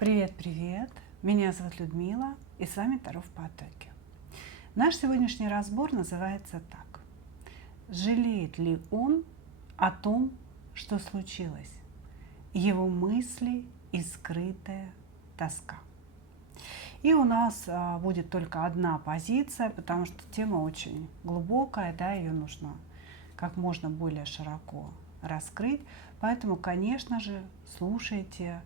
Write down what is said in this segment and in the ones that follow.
Привет-привет! Меня зовут Людмила, и с вами Таро в потоке. Наш сегодняшний разбор называется так. Жалеет ли он о том, что случилось? Его мысли и скрытая тоска. И у нас будет только одна позиция, потому что тема очень глубокая, да, ее нужно как можно более широко раскрыть. Поэтому, конечно же, слушайте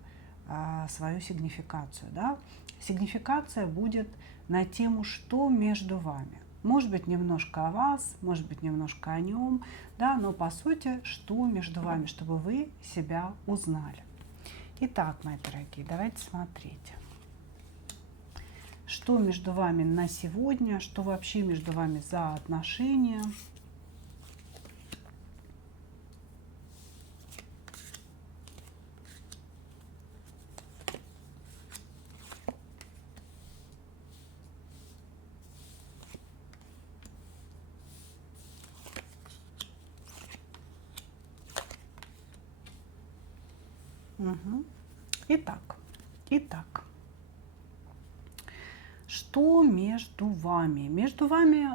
свою сигнификацию. Да? Сигнификация будет на тему, что между вами. Может быть, немножко о вас, может быть, немножко о нем, да, но по сути, что между вами, чтобы вы себя узнали. Итак, мои дорогие, давайте смотреть. Что между вами на сегодня, что вообще между вами за отношения. Угу. Итак, что между вами? Между вами,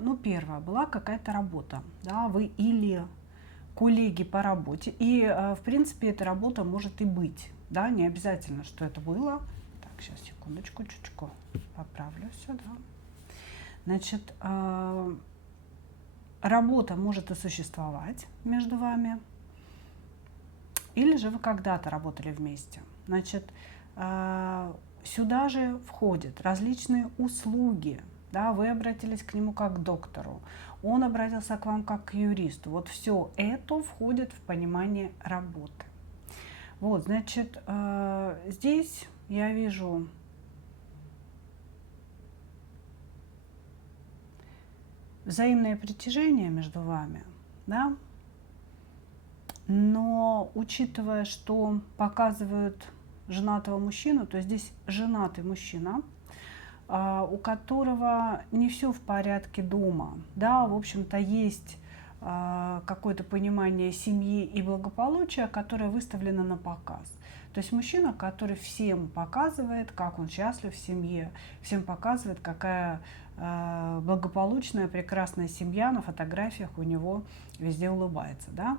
ну, первое, была какая-то работа, да, вы или коллеги по работе, и, в принципе, эта работа может и быть, да, не обязательно, что это было. Так, сейчас, секундочку, чуточку поправлю все, да. Значит, работа может и существовать между вами, или же вы когда-то работали вместе. Значит, сюда же входят различные услуги. Да, вы обратились к нему как к доктору, он обратился к вам как к юристу. Вот все это входит в понимание работы. Вот, значит, здесь я вижу взаимное притяжение между вами, да, но учитывая, что показывают женатого мужчину, то здесь женатый мужчина, у которого не все в порядке дома, да, в общем-то есть какое-то понимание семьи и благополучия, которое выставлено на показ. То есть мужчина, который всем показывает, как он счастлив в семье, всем показывает, какая благополучная, прекрасная семья, на фотографиях у него везде улыбается, да.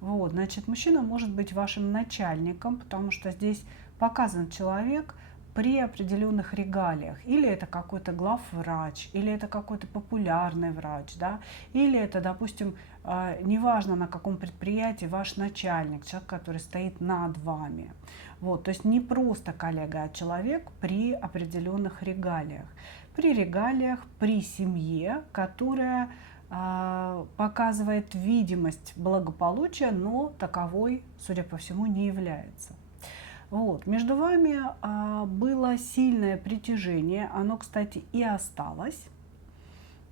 Вот, значит, мужчина может быть вашим начальником, потому что здесь показан человек при определенных регалиях. Или это какой-то главврач, или это какой-то популярный врач, да, или это, допустим, неважно на каком предприятии, ваш начальник, человек, который стоит над вами. Вот, то есть не просто коллега, а человек при определенных регалиях. При регалиях, при семье, которая показывает видимость благополучия, но таковой, судя по всему, не является. Вот. Между вами было сильное притяжение, оно, кстати, и осталось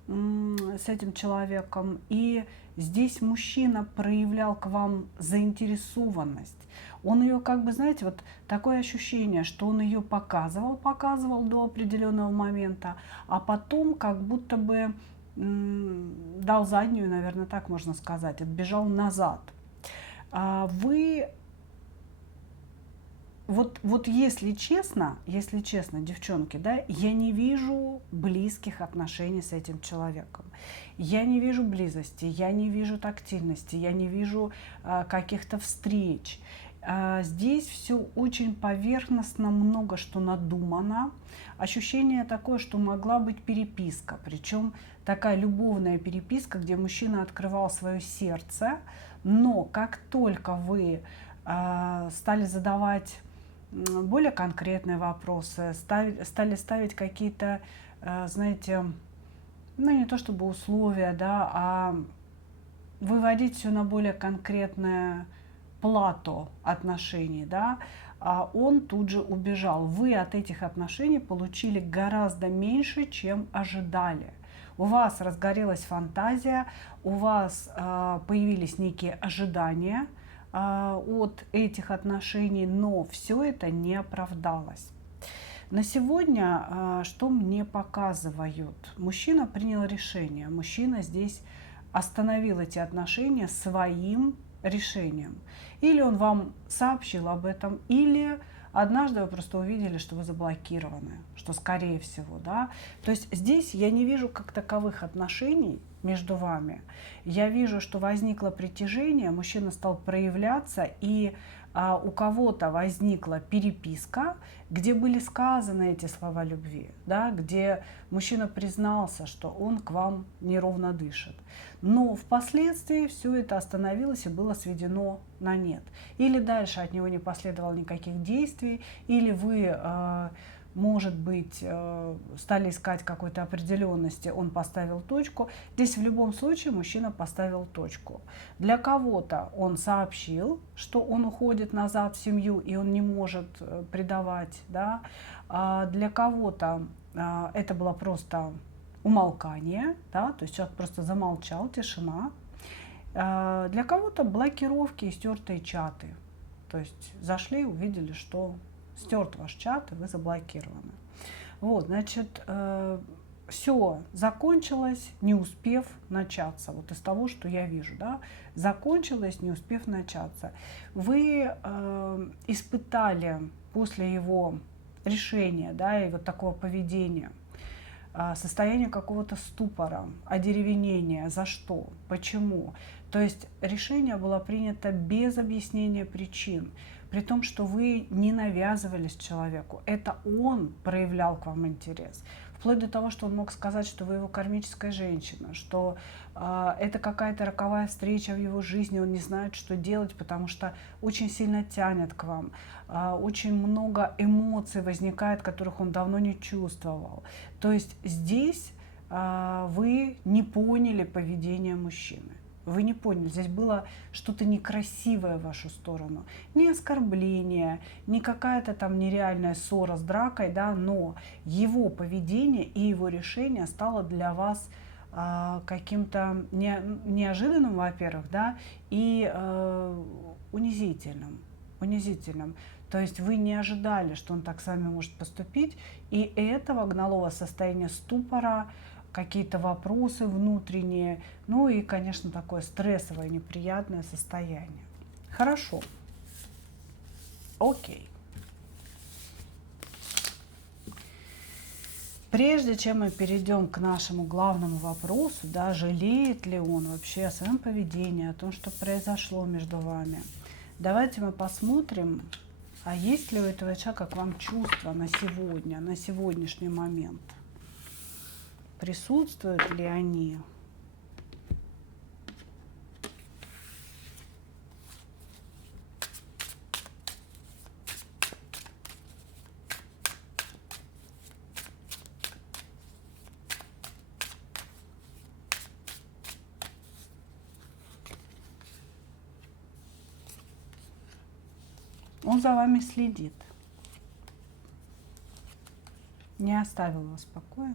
с этим человеком. И здесь мужчина проявлял к вам заинтересованность. Он ее, как бы, знаете, вот такое ощущение, что он ее показывал до определенного момента, а потом как будто бы дал заднюю, наверное, так можно сказать, отбежал назад. Вы вот если честно, девчонки, да, я не вижу близких отношений с этим человеком. Я не вижу близости, я не вижу тактильности, я не вижу каких-то встреч. Здесь все очень поверхностно, много что надумано. Ощущение такое, что могла быть переписка, причем такая любовная переписка, где мужчина открывал свое сердце, но как только вы стали задавать более конкретные вопросы, стали ставить какие-то, знаете, ну не то чтобы условия, да, а выводить все на более конкретное плато отношений, да, он тут же убежал. Вы от этих отношений получили гораздо меньше, чем ожидали. У вас разгорелась фантазия, у вас появились некие ожидания от этих отношений, но все это не оправдалось. На сегодня что мне показывают? Мужчина принял решение, мужчина здесь остановил эти отношения своим решением. Или он вам сообщил об этом, или однажды вы просто увидели, что вы заблокированы, что скорее всего, да. То есть здесь я не вижу как таковых отношений между вами. Я вижу, что возникло притяжение, мужчина стал проявляться, и у кого-то возникла переписка, где были сказаны эти слова любви, да, где мужчина признался, что он к вам неровно дышит. Но впоследствии все это остановилось и было сведено на нет. Или дальше от него не последовало никаких действий, или вы, может быть, стали искать какой-то определенности, он поставил точку. Здесь в любом случае мужчина поставил точку. Для кого-то он сообщил, что он уходит назад в семью и он не может предавать, да. Для кого-то это было просто умолкание, да, то есть человек просто замолчал, тишина. Для кого-то блокировки и стертые чаты. То есть зашли, увидели, что стерт ваш чат, и вы заблокированы. Вот, значит, все закончилось, не успев начаться. Вот из того, что я вижу, да, закончилось, не успев начаться. Вы испытали после его решения, да, и вот такого поведения состояние какого-то ступора, одеревенения. За что? Почему? То есть решение было принято без объяснения причин, при том, что вы не навязывались человеку. Это он проявлял к вам интерес. Вплоть до того, что он мог сказать, что вы его кармическая женщина, что это какая-то роковая встреча в его жизни, он не знает, что делать, потому что очень сильно тянет к вам. Очень много эмоций возникает, которых он давно не чувствовал. То есть здесь вы не поняли поведение мужчины. Вы не поняли, здесь было что-то некрасивое в вашу сторону. Не оскорбление, не какая-то там нереальная ссора с дракой, да, но его поведение и его решение стало для вас каким-то неожиданным, во-первых, да, и унизительным. То есть вы не ожидали, что он так с вами может поступить, и это вогнало вас в состояние ступора, какие-то вопросы внутренние, ну и, конечно, такое стрессовое, неприятное состояние. Хорошо. Окей. Прежде чем мы перейдем к нашему главному вопросу, да, жалеет ли он вообще о своем поведении, о том, что произошло между вами, давайте мы посмотрим, а есть ли у этого человека к вам чувства на сегодня, на сегодняшний момент. Присутствуют ли они? Он за вами следит. Не оставил вас в покое.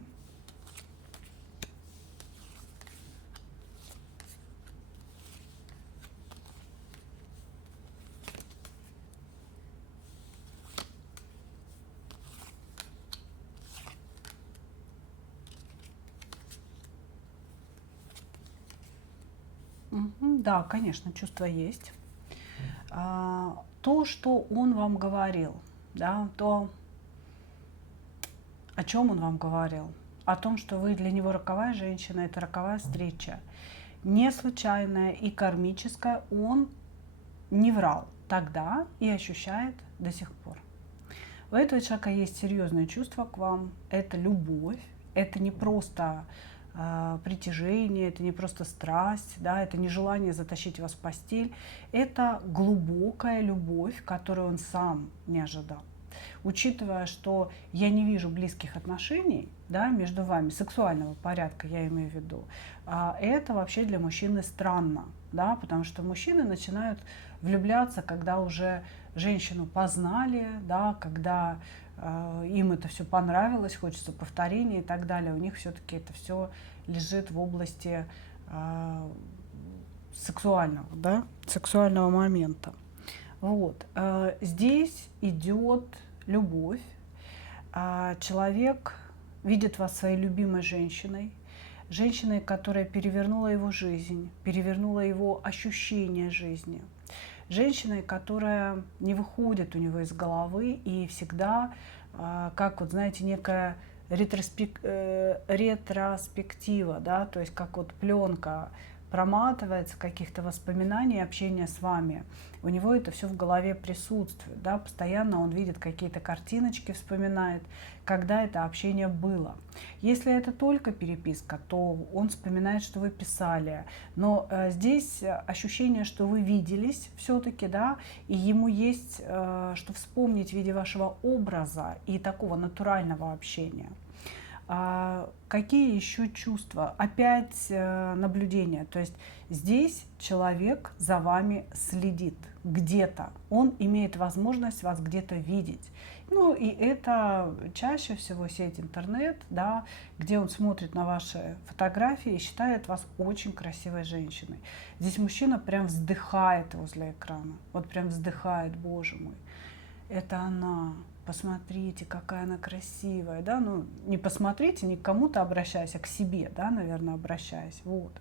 Да, конечно, чувства есть. То, что он вам говорил, да, то, о чем он вам говорил, о том, что вы для него роковая женщина, это роковая встреча, не случайная и кармическая, он не врал тогда и ощущает до сих пор. У этого человека есть серьезные чувства к вам, это любовь, это не просто притяжение, это не просто страсть, да, это не желание затащить вас в постель, это глубокая любовь, которую он сам не ожидал. Учитывая, что я не вижу близких отношений, да, между вами, сексуального порядка, я имею в виду, это вообще для мужчины странно, да, потому что мужчины начинают влюбляться, когда уже женщину познали, да, когда им это все понравилось, хочется повторения и так далее. У них все-таки это все лежит в области сексуального, да, сексуального момента. Вот. Здесь идет любовь. Человек видит вас своей любимой женщиной, женщиной, которая перевернула его жизнь, перевернула его ощущение жизни. женщиной, которая не выходит у него из головы и всегда, как вот знаете, некая ретроспектива, да, то есть как вот пленка проматывается каких-то воспоминаний, общения с вами. У него это все в голове присутствует, да, постоянно он видит какие-то картиночки, вспоминает, когда это общение было. Если это только переписка, то он вспоминает, что вы писали, но здесь ощущение, что вы виделись все-таки, да, и ему есть что вспомнить в виде вашего образа и такого натурального общения. Какие еще чувства? Опять наблюдение. То есть здесь человек за вами следит где-то. Он имеет возможность вас где-то видеть. Ну и это чаще всего сеть интернет, да, где он смотрит на ваши фотографии и считает вас очень красивой женщиной. Здесь мужчина прям вздыхает возле экрана. Вот прям вздыхает, боже мой. Это она. Посмотрите, какая она красивая, да, ну, не посмотрите, не к кому-то обращаясь, а к себе, да, наверное, обращаясь, вот.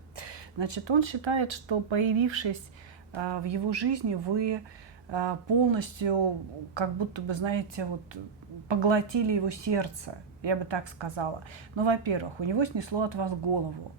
Значит, он считает, что появившись в его жизни, вы полностью, как будто бы, знаете, вот, поглотили его сердце, я бы так сказала. Ну, во-первых, у него снесло от вас голову,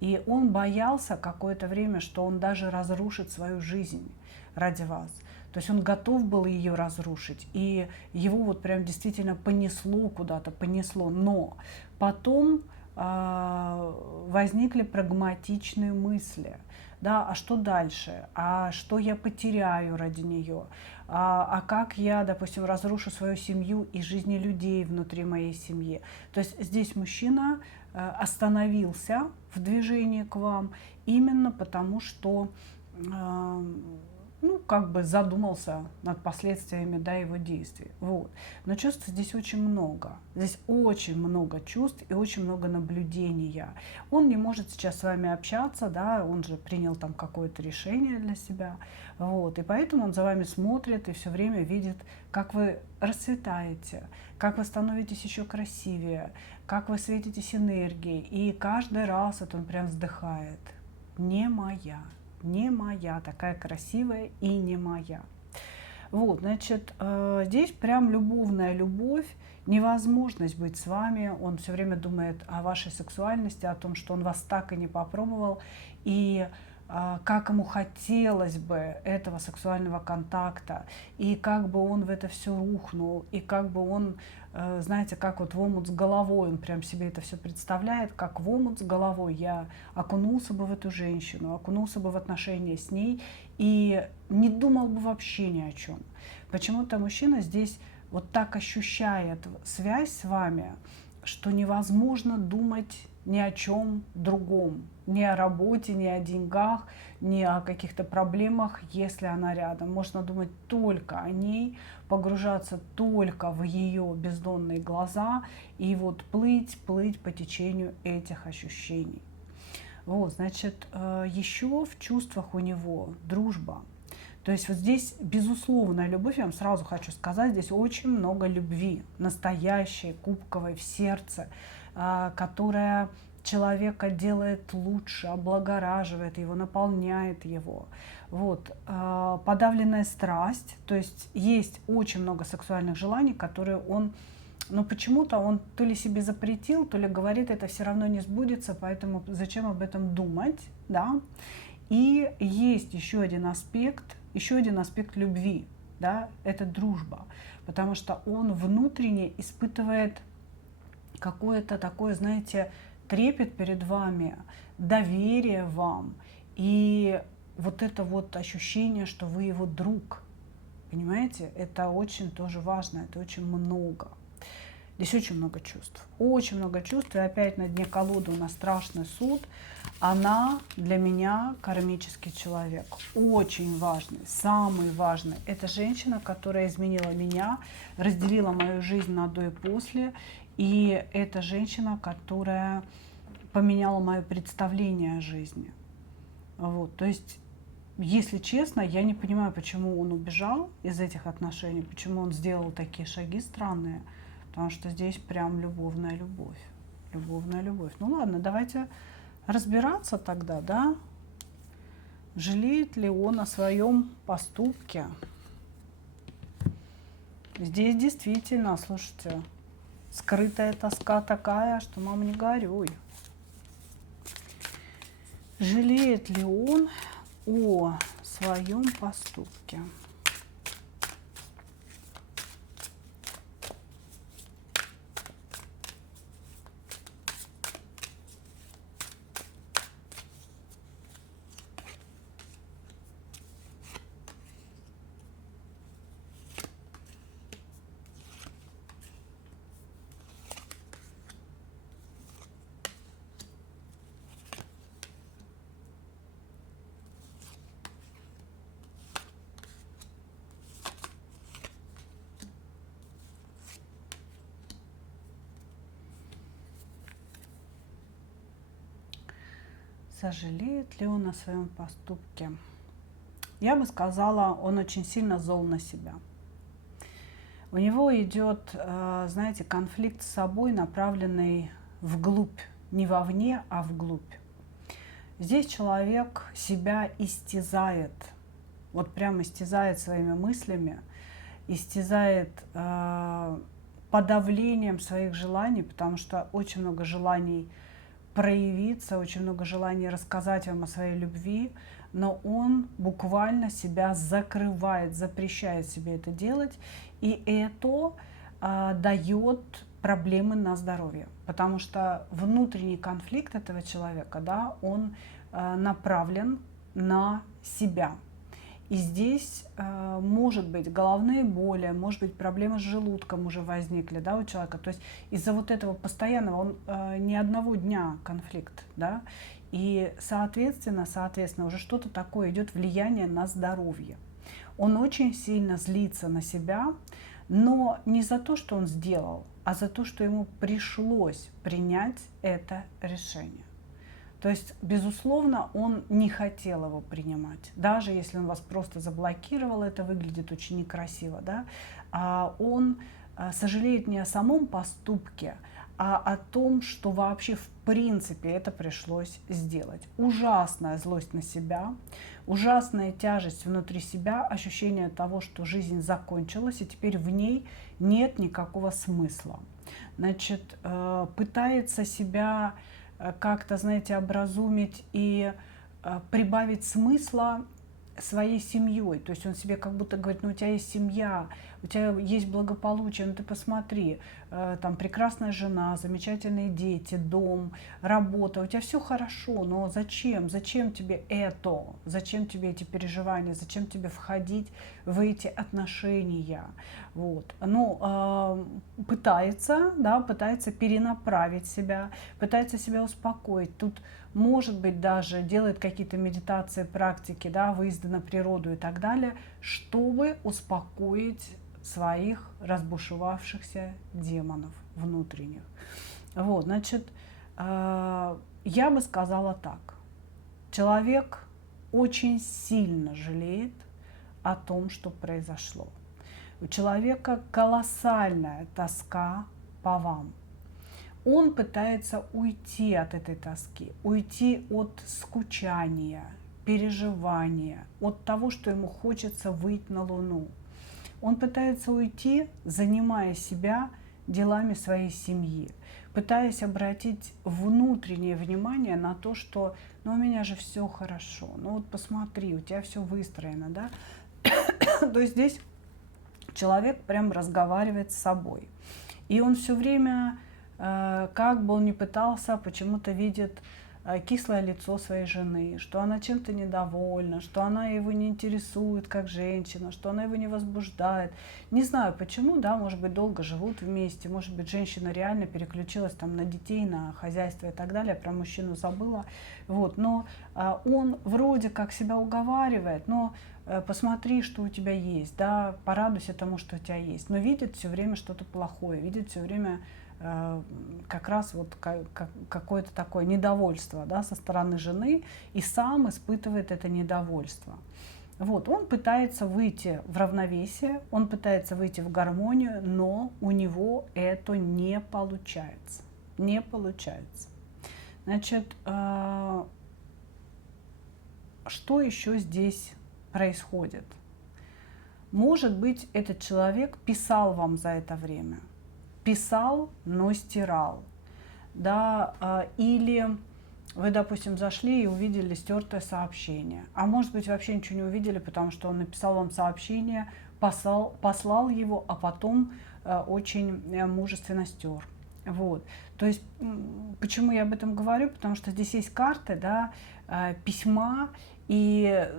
и он боялся какое-то время, что он даже разрушит свою жизнь ради вас. То есть он готов был ее разрушить, и его вот прям действительно понесло куда-то, понесло. Но потом возникли прагматичные мысли. Да, а что дальше? А что я потеряю ради нее? А как я, допустим, разрушу свою семью и жизни людей внутри моей семьи? То есть здесь мужчина остановился в движении к вам именно потому, что ну, как бы задумался над последствиями, да, его действий. Вот. Но чувств здесь очень много. Здесь очень много чувств и очень много наблюдения. Он не может сейчас с вами общаться, да, он же принял там какое-то решение для себя. Вот. И поэтому он за вами смотрит и все время видит, как вы расцветаете, как вы становитесь еще красивее, как вы светитесь энергией. И каждый раз это он прям вздыхает. Не моя. Не моя, такая красивая и не моя. Вот, значит, здесь прям любовная любовь, невозможность быть с вами. Он все время думает о вашей сексуальности, о том, что он вас так и не попробовал, и как ему хотелось бы этого сексуального контакта, и как бы он в это все рухнул, и как бы он, знаете, как вот в омут с головой, он прям себе это все представляет, как в омут с головой я окунулся бы в эту женщину, окунулся бы в отношения с ней и не думал бы вообще ни о чем. Почему-то мужчина здесь вот так ощущает связь с вами, что невозможно думать ни о чем другом, ни о работе, ни о деньгах, ни о каких-то проблемах, если она рядом. Можно думать только о ней, погружаться только в ее бездонные глаза и вот плыть по течению этих ощущений. Вот, значит, еще в чувствах у него дружба. То есть вот здесь безусловная любовь, я вам сразу хочу сказать, здесь очень много любви, настоящей, кубковой, в сердце, которая человека делает лучше, облагораживает его, наполняет его. Вот. Подавленная страсть, то есть очень много сексуальных желаний, которые он, но почему-то он то ли себе запретил, то ли говорит, это все равно не сбудется, поэтому зачем об этом думать, да. И есть еще один аспект любви, да, это дружба, потому что он внутренне испытывает какое-то такое, знаете, трепет перед вами, доверие вам и вот это вот ощущение, что вы его друг, понимаете, это очень тоже важно, это очень много. Здесь очень много чувств, и опять на дне колоды у нас страшный суд. Она для меня кармический человек, очень важный, самый важный. Это женщина, которая изменила меня, разделила мою жизнь на до и после. И это женщина, которая поменяла мое представление о жизни. Вот, то есть, если честно, я не понимаю, почему он убежал из этих отношений, почему он сделал такие шаги странные. Потому что здесь прям любовная любовь. Любовная любовь. Ну ладно, давайте разбираться тогда, да? Жалеет ли он о своем поступке? Здесь действительно, слушайте, скрытая тоска такая, что, мама, не горюй. Жалеет ли он о своем поступке? Сожалеет ли он о своем поступке? Я бы сказала, он очень сильно зол на себя. У него идет, знаете, конфликт с собой, направленный вглубь, не вовне, а вглубь. Здесь человек себя истязает, вот прям истязает своими мыслями, истязает подавлением своих желаний, потому что очень много желаний проявиться, очень много желаний рассказать вам о своей любви, но он буквально себя закрывает, запрещает себе это делать, и это дает проблемы на здоровье, потому что внутренний конфликт этого человека, да, он направлен на себя. И здесь может быть головные боли, может быть проблемы с желудком уже возникли, да, у человека. То есть из-за вот этого постоянного, не одного дня конфликт, да, и соответственно уже что-то такое идет влияние на здоровье. Он очень сильно злится на себя, но не за то, что он сделал, а за то, что ему пришлось принять это решение. То есть, безусловно, он не хотел его принимать. Даже если он вас просто заблокировал, это выглядит очень некрасиво. Да? Он сожалеет не о самом поступке, а о том, что вообще в принципе это пришлось сделать. Ужасная злость на себя, ужасная тяжесть внутри себя, ощущение того, что жизнь закончилась, и теперь в ней нет никакого смысла. Значит, пытается себя как-то, знаете, образумить и прибавить смысла своей семьей. То есть он себе как будто говорит, ну у тебя есть семья, у тебя есть благополучие, ну ты посмотри, там прекрасная жена, замечательные дети, дом, работа, у тебя все хорошо, но зачем? Зачем тебе это? Зачем тебе эти переживания? Зачем тебе входить в эти отношения? Вот. Ну, пытается перенаправить себя, пытается себя успокоить. Тут, может быть, даже делает какие-то медитации, практики, да, выезды на природу и так далее, чтобы успокоить своих разбушевавшихся демонов внутренних. Вот, значит, я бы сказала так. Человек очень сильно жалеет о том, что произошло. У человека колоссальная тоска по вам. Он пытается уйти от этой тоски, уйти от скучания, переживания, от того, что ему хочется выйти на Луну. Он пытается уйти, занимая себя делами своей семьи, пытаясь обратить внутреннее внимание на то, что ну у меня же все хорошо, ну вот посмотри, у тебя все выстроено, да? То есть здесь человек прям разговаривает с собой. И он все время, как бы он ни пытался, почему-то видит кислое лицо своей жены, что она чем-то недовольна, что она его не интересует как женщина, что она его не возбуждает. Не знаю почему, да, может быть, долго живут вместе, может быть, женщина реально переключилась там на детей, на хозяйство и так далее, про мужчину забыла. Вот, но он вроде как себя уговаривает, но посмотри, что у тебя есть, да, порадуйся тому, что у тебя есть, но видит все время что-то плохое, видит все время как раз вот какое-то такое недовольство, да, со стороны жены, и сам испытывает это недовольство. Вот, он пытается выйти в равновесие, он пытается выйти в гармонию, но у него это не получается. Не получается. Значит, что еще здесь происходит? Может быть, этот человек писал вам за это время. Писал, но стирал. Да, или вы, допустим, зашли и увидели стертое сообщение. А может быть, вообще ничего не увидели, потому что он написал вам сообщение, послал его, а потом очень мужественно стер. Вот. То есть, почему я об этом говорю? Потому что здесь есть карты, да, письма и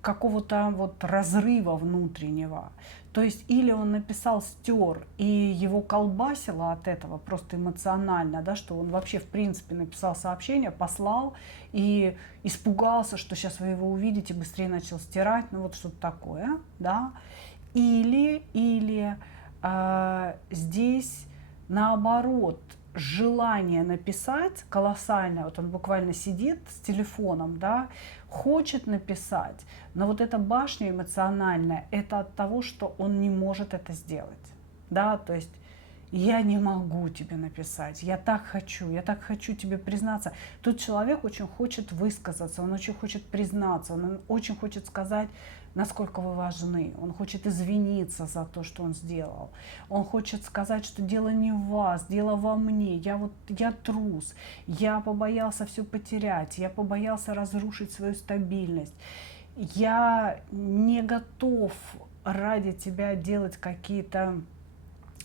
какого-то вот разрыва внутреннего. То есть или он написал, стер, и его колбасило от этого просто эмоционально, да, что он вообще в принципе написал сообщение, послал и испугался, что сейчас вы его увидите, быстрее начал стирать, ну вот что-то такое, да. Или здесь наоборот, желание написать колоссальное, вот он буквально сидит с телефоном, да, хочет написать, но вот эта башня эмоциональная, это от того, что он не может это сделать, да, то есть я не могу тебе написать, я так хочу тебе признаться. Тут человек очень хочет высказаться, он очень хочет признаться, он очень хочет сказать, насколько вы важны, он хочет извиниться за то, что он сделал, он хочет сказать, что дело не в вас, дело во мне, я трус, я побоялся все потерять, я побоялся разрушить свою стабильность, я не готов ради тебя делать какие-то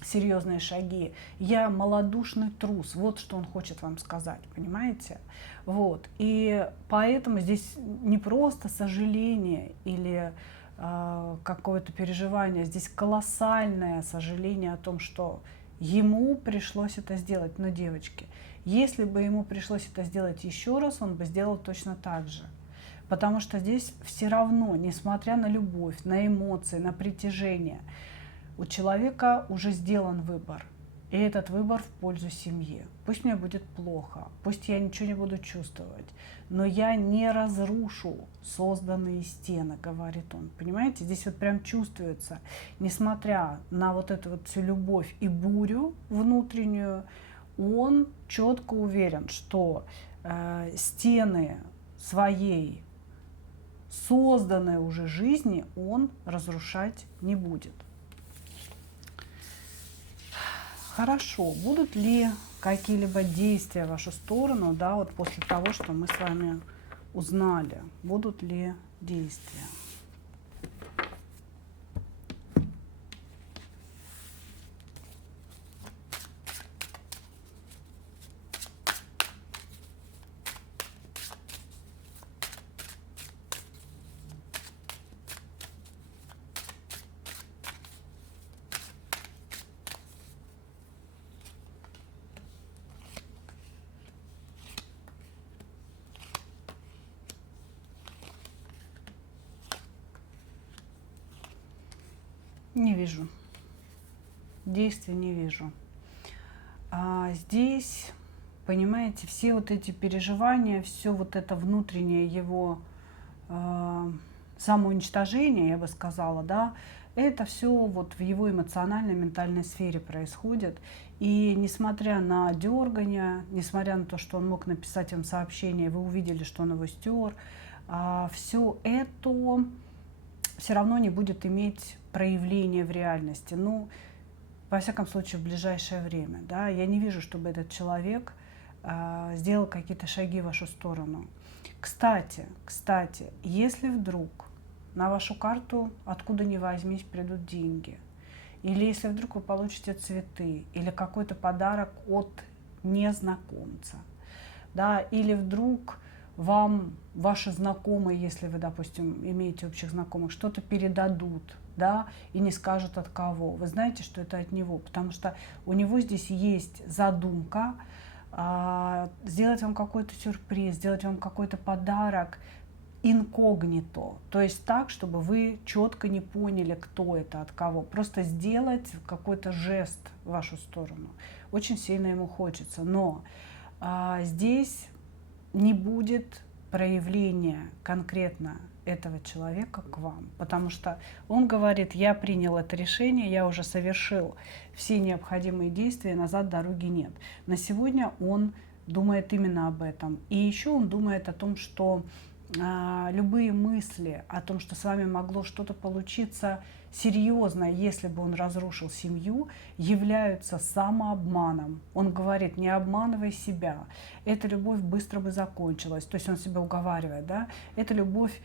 серьезные шаги. Я малодушный трус. Вот что он хочет вам сказать, понимаете? Вот. И поэтому здесь не просто сожаление или какое-то переживание, здесь колоссальное сожаление о том, что ему пришлось это сделать. Но, девочки, если бы ему пришлось это сделать еще раз, он бы сделал точно так же. Потому что здесь все равно, несмотря на любовь, на эмоции, на притяжение, у человека уже сделан выбор. И этот выбор в пользу семьи. Пусть мне будет плохо, пусть я ничего не буду чувствовать, но я не разрушу созданные стены, говорит он. Понимаете, здесь вот прям чувствуется, несмотря на вот эту вот всю любовь и бурю внутреннюю, он четко уверен, что стены своей созданной уже жизни он разрушать не будет. Хорошо, будут ли какие-либо действия в вашу сторону, да, вот после того, что мы с вами узнали, будут ли действия? Не вижу. Действий не вижу. Здесь, понимаете, все вот эти переживания, все вот это внутреннее его самоуничтожение, я бы сказала, да, это все вот в его эмоциональной, ментальной сфере происходит. И несмотря на дергание, несмотря на то, что он мог написать вам сообщение, вы увидели, что он его стер, все это все равно не будет иметь проявления в реальности. Ну, во всяком случае, в ближайшее время. Да? Я не вижу, чтобы этот человек сделал какие-то шаги в вашу сторону. Кстати, если вдруг на вашу карту откуда ни возьмись придут деньги, или если вдруг вы получите цветы, или какой-то подарок от незнакомца, да, или вдруг вам ваши знакомые, если вы, допустим, имеете общих знакомых, что-то передадут, да, и не скажут от кого. Вы знаете, что это от него, потому что у него здесь есть задумка сделать вам какой-то сюрприз, сделать вам какой-то подарок инкогнито, то есть так, чтобы вы четко не поняли, кто это, от кого. Просто сделать какой-то жест в вашу сторону. Очень сильно ему хочется, но здесь не будет проявления конкретно этого человека к вам, потому что он говорит: я принял это решение, я уже совершил все необходимые действия, назад дороги нет. На сегодня он думает именно об этом. И еще он думает о том, что любые мысли о том, что с вами могло что-то получиться серьезно, если бы он разрушил семью, являются самообманом. Он говорит: не обманывай себя, эта любовь быстро бы закончилась. То есть он себя уговаривает, да, эта любовь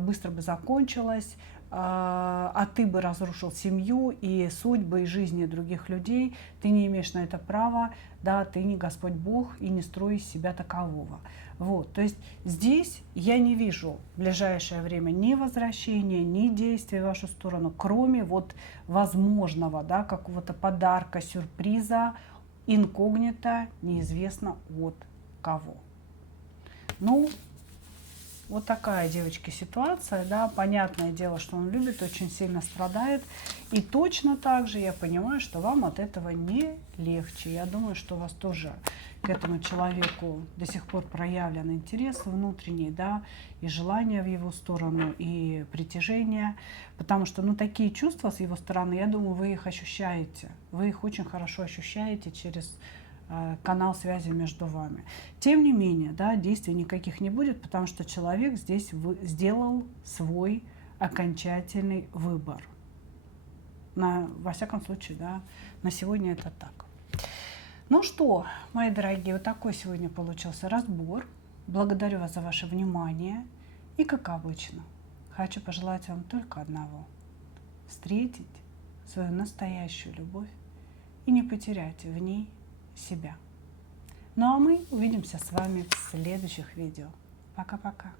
быстро бы закончилась, а ты бы разрушил семью и судьбы, и жизни других людей. Ты не имеешь на это права, да, ты не Господь Бог и не строй из себя такового. Вот, то есть здесь я не вижу в ближайшее время ни возвращения, ни действий в вашу сторону, кроме вот возможного, да, какого-то подарка, сюрприза, инкогнито, неизвестно от кого. Ну, вот такая, девочки, ситуация, да, понятное дело, что он любит, очень сильно страдает, и точно так же я понимаю, что вам от этого не легче. Я думаю, что у вас тоже к этому человеку до сих пор проявлен интерес внутренний, да, и желание в его сторону, и притяжение, потому что, ну, такие чувства с его стороны, я думаю, вы их ощущаете, вы их очень хорошо ощущаете через канал связи между вами. Тем не менее, да, действий никаких не будет, потому что человек здесь сделал свой окончательный выбор. Во всяком случае, да, на сегодня это так. Ну что, мои дорогие, вот такой сегодня получился разбор. Благодарю вас за ваше внимание. И, как обычно, хочу пожелать вам только одного: встретить свою настоящую любовь и не потерять в ней себя. Ну а мы увидимся с вами в следующих видео. Пока-пока.